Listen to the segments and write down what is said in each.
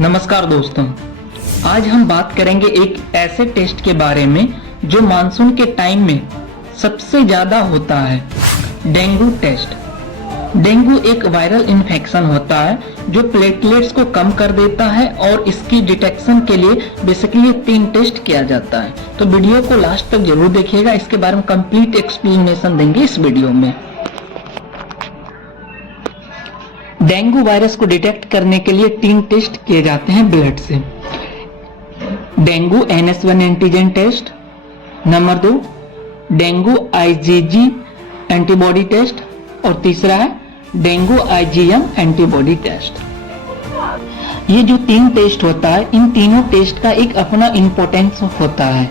नमस्कार दोस्तों, आज हम बात करेंगे एक ऐसे टेस्ट के बारे में जो मानसून के टाइम में सबसे ज्यादा होता है, डेंगू टेस्ट। डेंगू एक वायरल इन्फेक्शन होता है जो प्लेटलेट्स को कम कर देता है और इसकी डिटेक्शन के लिए बेसिकली 3 टेस्ट किया जाता है। तो वीडियो को लास्ट तक जरूर देखिएगा, इसके बारे में कंप्लीट एक्सप्लेनेशन देंगे इस वीडियो में। डेंगू वायरस को डिटेक्ट करने के लिए 3 टेस्ट किए जाते हैं ब्लड से। Dengue NS1 antigen test, number 2 dengue IgG antibody test और तीसरा है डेंगू IgM एंटीबॉडी टेस्ट। ये जो 3 टेस्ट होता है, इन तीनों टेस्ट का एक अपना इंपॉर्टेंस होता है।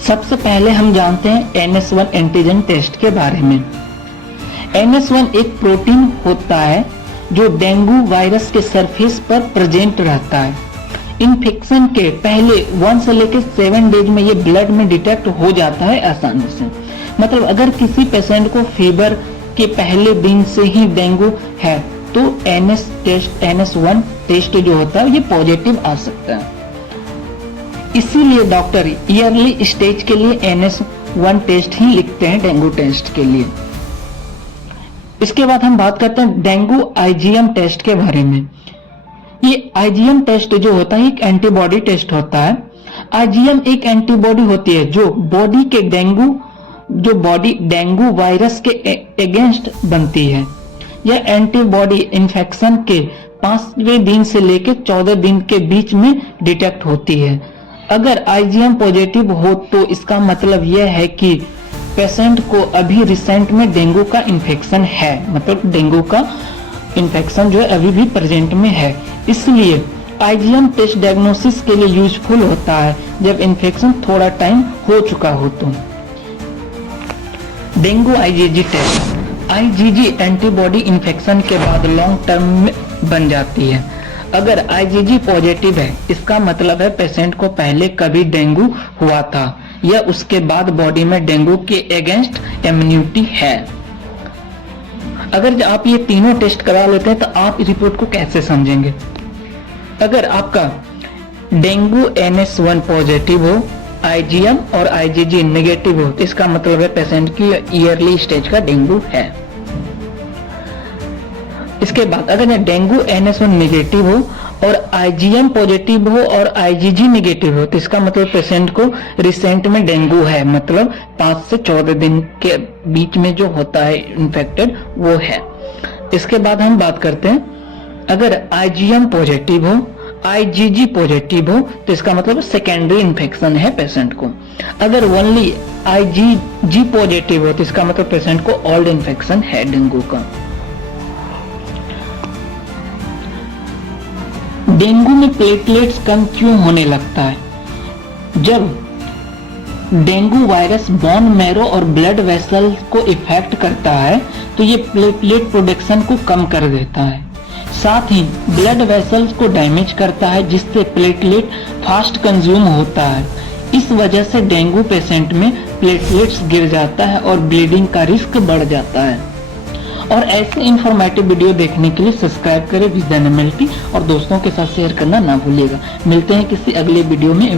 सबसे पहले हम जानते हैं NS1 एंटीजन टेस्ट के बारे में। NS1 एक प्रोटीन होता है जो डेंगू वायरस के सरफेस पर प्रेजेंट रहता है। इन्फेक्शन के पहले 1 से लेकर 7 डेज में ये ब्लड में डिटेक्ट हो जाता है आसानी से। मतलब अगर किसी पेशेंट को फीवर के पहले दिन से ही डेंगू है तो NS1 टेस्ट जो होता है ये पॉजिटिव आ सकता है। इसीलिए डॉक्टर ईयरली स्टेज के लिए NS1 टेस्ट ही लिखते हैं डेंगू टेस्ट के लिए। इसके बाद हम बात करते हैं डेंगू IgM टेस्ट के बारे में। ये IgM टेस्ट जो होता है एक एंटीबॉडी टेस्ट होता है। IgM एक एंटीबॉडी होती है जो बॉडी के डेंगू वायरस के अगेंस्ट बनती है। यह एंटीबॉडी इन्फेक्शन के 5वें दिन से लेकर 14 दिन के बीच में डिटेक्ट होती है। अगर IgM पॉजिटिव हो तो इसका मतलब यह है कि पेशेंट को अभी रिसेंट में डेंगू का इन्फेक्शन है, मतलब डेंगू का इन्फेक्शन जो है अभी भी प्रेजेंट में है। इसलिए IgM टेस्ट डायग्नोसिस के लिए यूजफुल होता है जब इन्फेक्शन थोड़ा टाइम हो चुका हो तो। Dengue IgG test. IgG antibody infection के बाद लॉन्ग टर्म में बन जाती है। अगर IgG पॉजिटिव है इसका मतलब है पेशेंट को पहले कभी डेंगू हुआ था या उसके बाद बॉडी में डेंगू के अगेंस्ट इम्यूनिटी है। अगर आप ये तीनों टेस्ट करा लेते हैं तो आप रिपोर्ट को कैसे समझेंगे? अगर आपका डेंगू NS1 पॉजिटिव हो, IgM और IgG नेगेटिव हो तो इसका मतलब है पेशेंट की ईयरली स्टेज का डेंगू है। इसके बाद अगर डेंगू NS1 नेगेटिव हो और IgM पॉजिटिव हो और IgG नेगेटिव हो तो इसका मतलब पेशेंट को रिसेंट में डेंगू है, मतलब 5 से 14 दिन के बीच में जो होता है इन्फेक्टेड वो है। इसके बाद हम बात करते हैं अगर IgM पॉजिटिव हो, IgG पॉजिटिव हो तो इसका मतलब सेकेंडरी इन्फेक्शन है पेशेंट को। अगर ओनली IgG पॉजिटिव हो तो इसका मतलब पेशेंट को ओल्ड इन्फेक्शन है डेंगू का। डेंगू में प्लेटलेट्स कम क्यों होने लगता है? जब डेंगू वायरस बोन मैरो और ब्लड वेसल को इफेक्ट करता है तो ये प्लेटलेट प्रोडक्शन को कम कर देता है। साथ ही ब्लड वेसल्स को डैमेज करता है जिससे प्लेटलेट फास्ट कंज्यूम होता है। इस वजह से डेंगू पेशेंट में प्लेटलेट्स गिर जाता है और ब्लीडिंग का रिस्क बढ़ जाता है। और ऐसे इंफॉर्मेटिव वीडियो देखने के लिए सब्सक्राइब करें विजन MLT और दोस्तों के साथ शेयर करना ना भूलिएगा। मिलते हैं किसी अगले वीडियो में।